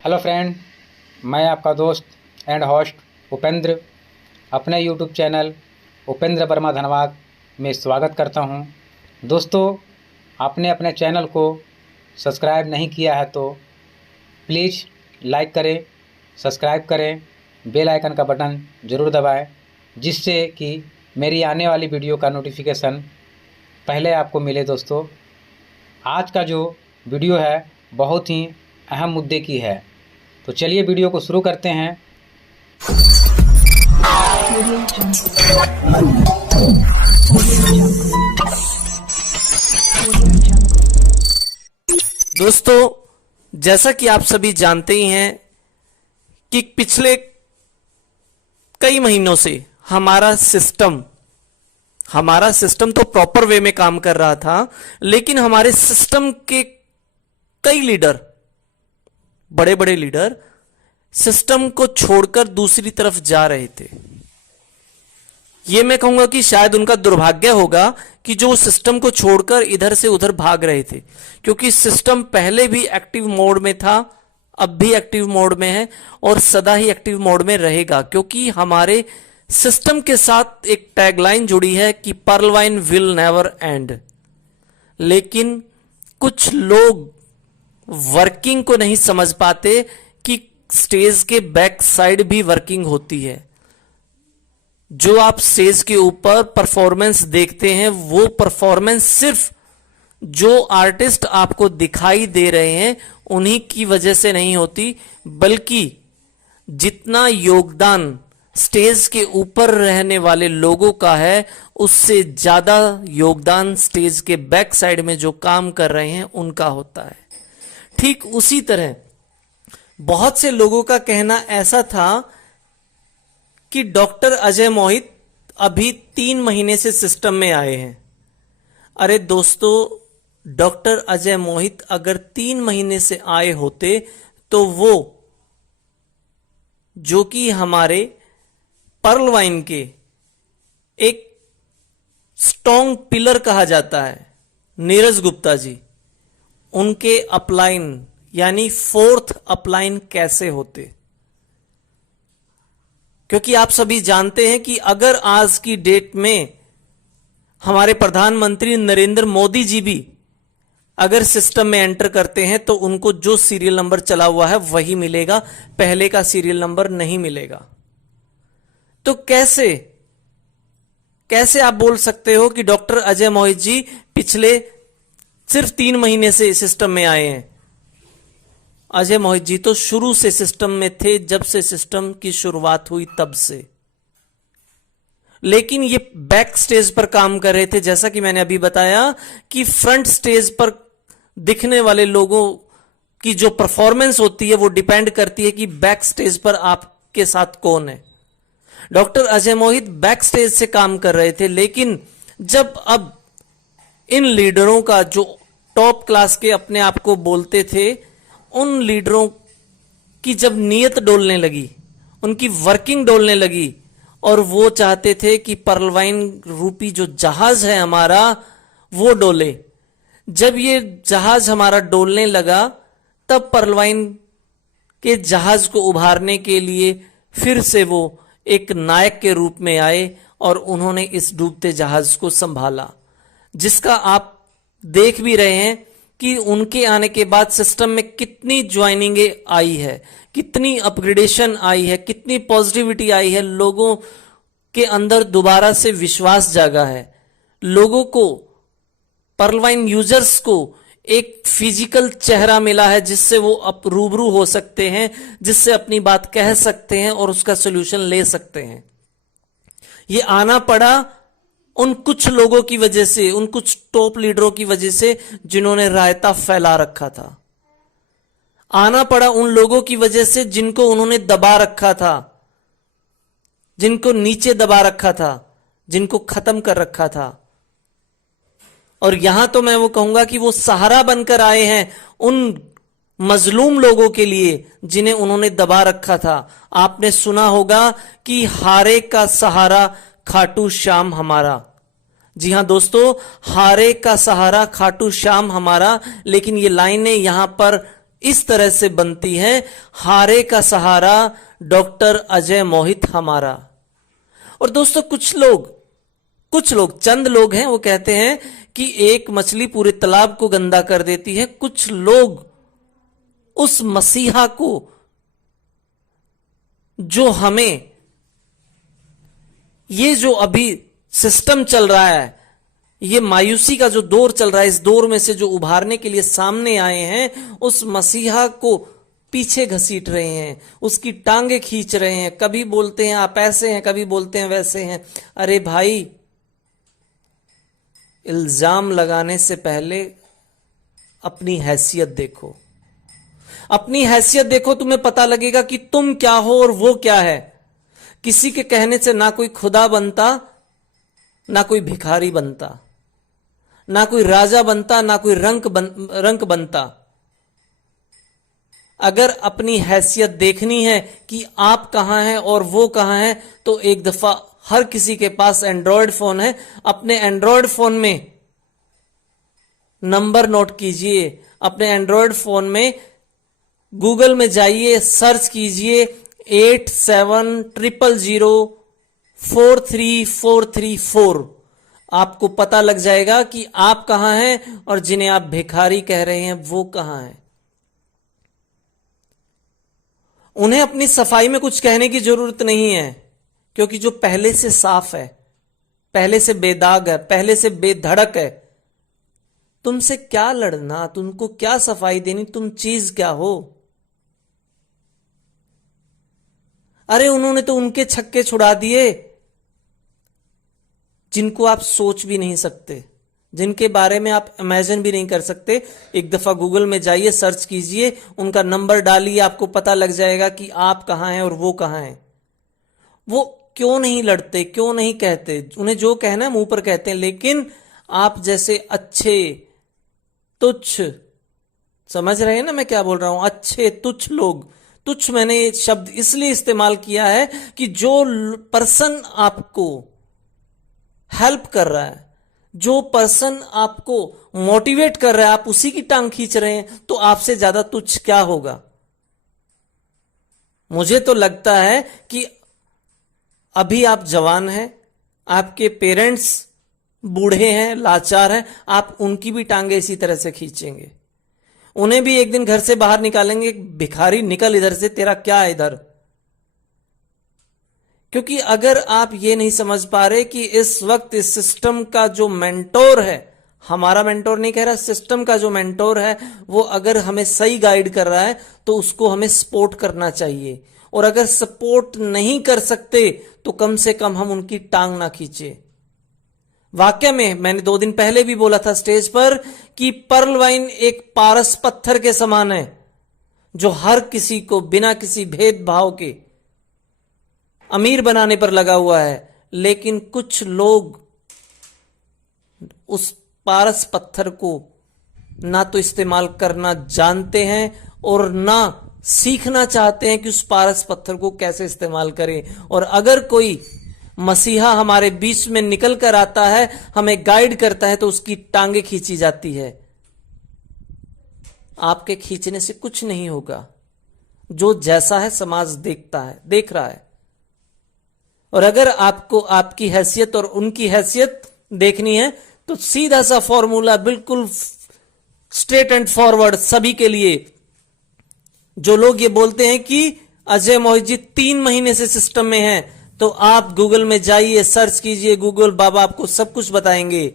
Hello friend, मैं आपका दोस्त एंड होस्ट उपेंद्र अपने यूट्यूब चैनल उपेंद्र वर्मा धनबाद में स्वागत करता हूं। दोस्तों, आपने अपने चैनल को सब्सक्राइब नहीं किया है तो प्लीज़ लाइक करें, सब्सक्राइब करें, बेल आइकन का बटन ज़रूर दबाएं, जिससे कि मेरी आने वाली वीडियो का नोटिफिकेशन पहले आपको मिले। दोस्तों, आज का जो वीडियो है बहुत ही अहम मुद्दे की है, तो चलिए वीडियो को शुरू करते हैं। दोस्तों, जैसा कि आप सभी जानते ही हैं कि पिछले कई महीनों से हमारा सिस्टम तो प्रॉपर वे में काम कर रहा था, लेकिन हमारे सिस्टम के कई लीडर, बड़े बड़े लीडर सिस्टम को छोड़कर दूसरी तरफ जा रहे थे। यह मैं कहूंगा कि शायद उनका दुर्भाग्य होगा कि जो सिस्टम को छोड़कर इधर से उधर भाग रहे थे, क्योंकि सिस्टम पहले भी एक्टिव मोड में था, अब भी एक्टिव मोड में है और सदा ही एक्टिव मोड में रहेगा, क्योंकि हमारे सिस्टम के साथ एक टैगलाइन जुड़ी है कि pearl wine will never end. लेकिन कुछ लोग वर्किंग को नहीं समझ पाते कि स्टेज के बैक साइड भी वर्किंग होती है। जो आप स्टेज के ऊपर परफॉर्मेंस देखते हैं, वो परफॉर्मेंस सिर्फ जो आर्टिस्ट आपको दिखाई दे रहे हैं उन्हीं की वजह से नहीं होती, बल्कि जितना योगदान स्टेज के ऊपर रहने वाले लोगों का है, उससे ज्यादा योगदान स्टेज के बैक साइड में जो काम कर रहे हैं उनका होता है। ठीक उसी तरह बहुत से लोगों का कहना ऐसा था कि डॉक्टर अजय मोहित अभी 3 महीने से सिस्टम में आए हैं। अरे दोस्तों, डॉक्टर अजय मोहित अगर 3 महीने से आए होते तो वो, जो कि हमारे पर्ल वाइन के एक स्ट्रॉन्ग पिलर कहा जाता है, नीरज गुप्ता जी, उनके अपलाइन यानी 4th अपलाइन कैसे होते? क्योंकि आप सभी जानते हैं कि अगर आज की डेट में हमारे प्रधानमंत्री नरेंद्र मोदी जी भी अगर सिस्टम में एंटर करते हैं तो उनको जो सीरियल नंबर चला हुआ है वही मिलेगा, पहले का सीरियल नंबर नहीं मिलेगा। तो कैसे आप बोल सकते हो कि डॉक्टर अजय मोहित जी पिछले सिर्फ 3 महीने से सिस्टम में आए हैं? अजय मोहित जी तो शुरू से सिस्टम में थे, जब से सिस्टम की शुरुआत हुई तब से। लेकिन ये बैक स्टेज पर काम कर रहे थे। जैसा कि मैंने अभी बताया कि फ्रंट स्टेज पर दिखने वाले लोगों की जो परफॉर्मेंस होती है वो डिपेंड करती है कि बैक स्टेज पर आपके साथ कौन है। डॉक्टर अजय मोहित बैक स्टेज से काम कर रहे थे, लेकिन जब अब इन लीडरों का, जो टॉप क्लास के अपने आप को बोलते थे, उन लीडरों की जब नीयत डोलने लगी, उनकी वर्किंग डोलने लगी और वो चाहते थे कि पर्ल वाइन रूपी जो जहाज है हमारा वो डोले। जब ये जहाज हमारा डोलने लगा, तब पर्ल वाइन के जहाज को उभारने के लिए फिर से वो एक नायक के रूप में आए और उन्होंने इस डूबते जहाज को संभाला, जिसका आप देख भी रहे हैं कि उनके आने के बाद सिस्टम में कितनी ज्वाइनिंगें आई है, कितनी अपग्रेडेशन आई है, कितनी पॉजिटिविटी आई है, लोगों के अंदर दोबारा से विश्वास जागा है। लोगों को, पर्ल वाइन यूजर्स को एक फिजिकल चेहरा मिला है जिससे वो अब रूबरू हो सकते हैं, जिससे अपनी बात कह सकते हैं और उसका सॉल्यूशन ले सकते हैं। ये आना पड़ा उन कुछ लोगों की वजह से, उन कुछ टॉप लीडरों की वजह से जिन्होंने रायता फैला रखा था। आना पड़ा उन लोगों की वजह से जिनको उन्होंने दबा रखा था, जिनको नीचे दबा रखा था, जिनको खत्म कर रखा था। और यहां तो मैं वो कहूंगा कि वो सहारा बनकर आए हैं उन मजलूम लोगों के लिए जिन्हें उन्होंने दबा रखा था। आपने सुना होगा कि हारे का सहारा खाटू श्याम हमारा। जी हां दोस्तों, हारे का सहारा खाटू श्याम हमारा। लेकिन ये लाइनें यहां पर इस तरह से बनती है हारे का सहारा डॉक्टर अजय मोहित हमारा। और दोस्तों कुछ लोग चंद लोग हैं, वो कहते हैं कि एक मछली पूरे तालाब को गंदा कर देती है। कुछ लोग उस मसीहा को, जो हमें ये जो अभी सिस्टम चल रहा है, ये मायूसी का जो दौर चल रहा है, इस दौर में से जो उभारने के लिए सामने आए हैं, उस मसीहा को पीछे घसीट रहे हैं, उसकी टांगे खींच रहे हैं। कभी बोलते हैं आप ऐसे हैं, कभी बोलते हैं वैसे हैं। अरे भाई, इल्जाम लगाने से पहले अपनी हैसियत देखो, अपनी हैसियत देखो, तुम्हें पता लगेगा कि तुम क्या हो और वो क्या है। किसी के कहने से ना कोई खुदा बनता, ना कोई भिखारी बनता, ना कोई राजा बनता, ना कोई रंक बनता। अगर अपनी हैसियत देखनी है कि आप कहां हैं और वो कहां है, तो एक दफा हर किसी के पास एंड्रॉयड फोन है, अपने एंड्रॉयड फोन में नंबर नोट कीजिए। अपने एंड्रॉयड फोन में गूगल में जाइए, सर्च कीजिए 8700043434। आपको पता लग जाएगा कि आप कहां हैं और जिन्हें आप भिखारी कह रहे हैं वो कहां हैं। उन्हें अपनी सफाई में कुछ कहने की जरूरत नहीं है, क्योंकि जो पहले से साफ है, पहले से बेदाग है, पहले से बेधड़क है। तुमसे क्या लड़ना, तुमको क्या सफाई देनी, तुम चीज क्या हो। अरे उन्होंने तो उनके छक्के छुड़ा दिए जिनको आप सोच भी नहीं सकते, जिनके बारे में आप इमेजिन भी नहीं कर सकते। एक दफा गूगल में जाइए, सर्च कीजिए, उनका नंबर डालिए, आपको पता लग जाएगा कि आप कहां हैं और वो कहां हैं। वो क्यों नहीं लड़ते, क्यों नहीं कहते, उन्हें जो कहना है मुंह पर कहते हैं। लेकिन आप जैसे अच्छे तुच्छ, समझ रहे हैं ना मैं क्या बोल रहा हूं, अच्छे तुच्छ लोग, तुच्छ मैंने ये शब्द इसलिए इस्तेमाल किया है कि जो पर्सन आपको हेल्प कर रहा है, जो पर्सन आपको मोटिवेट कर रहा है, आप उसी की टांग खींच रहे हैं, तो आपसे ज्यादा तुच्छ क्या होगा। मुझे तो लगता है कि अभी आप जवान हैं, आपके पेरेंट्स बूढ़े हैं, लाचार हैं, आप उनकी भी टांगे इसी तरह से खींचेंगे। उन्हें भी एक दिन घर से बाहर निकालेंगे, भिखारी निकल इधर से, तेरा क्या है इधर। क्योंकि अगर आप ये नहीं समझ पा रहे कि इस वक्त इस सिस्टम का जो मेंटोर है, हमारा मेंटोर नहीं कह रहा, सिस्टम का जो मेंटोर है, वो अगर हमें सही गाइड कर रहा है तो उसको हमें सपोर्ट करना चाहिए। और अगर सपोर्ट नहीं कर सकते तो कम से कम हम उनकी टांग ना खींचे। वाकई में मैंने 2 दिन पहले भी बोला था स्टेज पर कि पर्ल वाइन एक पारस पत्थर के समान है, जो हर किसी को बिना किसी भेदभाव के अमीर बनाने पर लगा हुआ है। लेकिन कुछ लोग उस पारस पत्थर को ना तो इस्तेमाल करना जानते हैं और ना सीखना चाहते हैं कि उस पारस पत्थर को कैसे इस्तेमाल करें। और अगर कोई मसीहा हमारे बीच में निकल कर आता है, हमें गाइड करता है, तो उसकी टांगे खींची जाती है। आपके खींचने से कुछ नहीं होगा। जो जैसा है समाज देखता है, देख रहा है। और अगर आपको आपकी हैसियत और उनकी हैसियत देखनी है तो सीधा सा फॉर्मूला, बिल्कुल स्ट्रेट एंड फॉरवर्ड सभी के लिए। जो लोग ये बोलते हैं कि अजय मोहित जी 3 महीने से सिस्टम में हैं, तो आप गूगल में जाइए, सर्च कीजिए, गूगल बाबा आपको सब कुछ बताएंगे।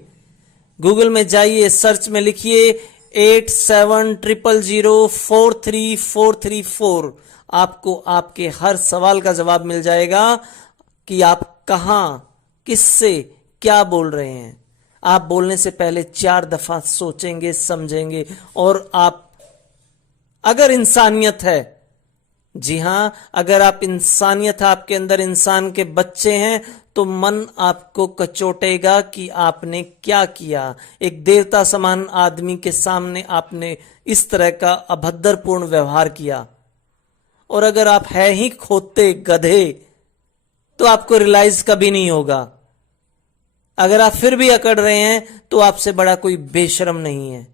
गूगल में जाइए, सर्च में लिखिए 8700043434। आपको आपके हर सवाल का जवाब मिल जाएगा कि आप कहां, किससे क्या बोल रहे हैं। आप बोलने से पहले 4 दफा सोचेंगे, समझेंगे। और आप अगर इंसानियत है, जी हां, अगर आप इंसानियत है, आपके अंदर इंसान के बच्चे हैं, तो मन आपको कचोटेगा कि आपने क्या किया। एक देवता समान आदमी के सामने आपने इस तरह का अभद्रपूर्ण व्यवहार किया। और अगर आप है ही खोते गधे, तो आपको रियलाइज कभी नहीं होगा। अगर आप फिर भी अकड़ रहे हैं तो आपसे बड़ा कोई बेशरम नहीं है।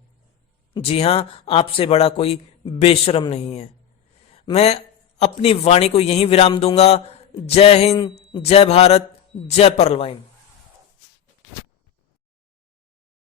जी हां, आपसे बड़ा कोई बेशरम नहीं है। मैं अपनी वाणी को यहीं विराम दूंगा। जय हिंद, जय भारत, जय पर्लवाइन।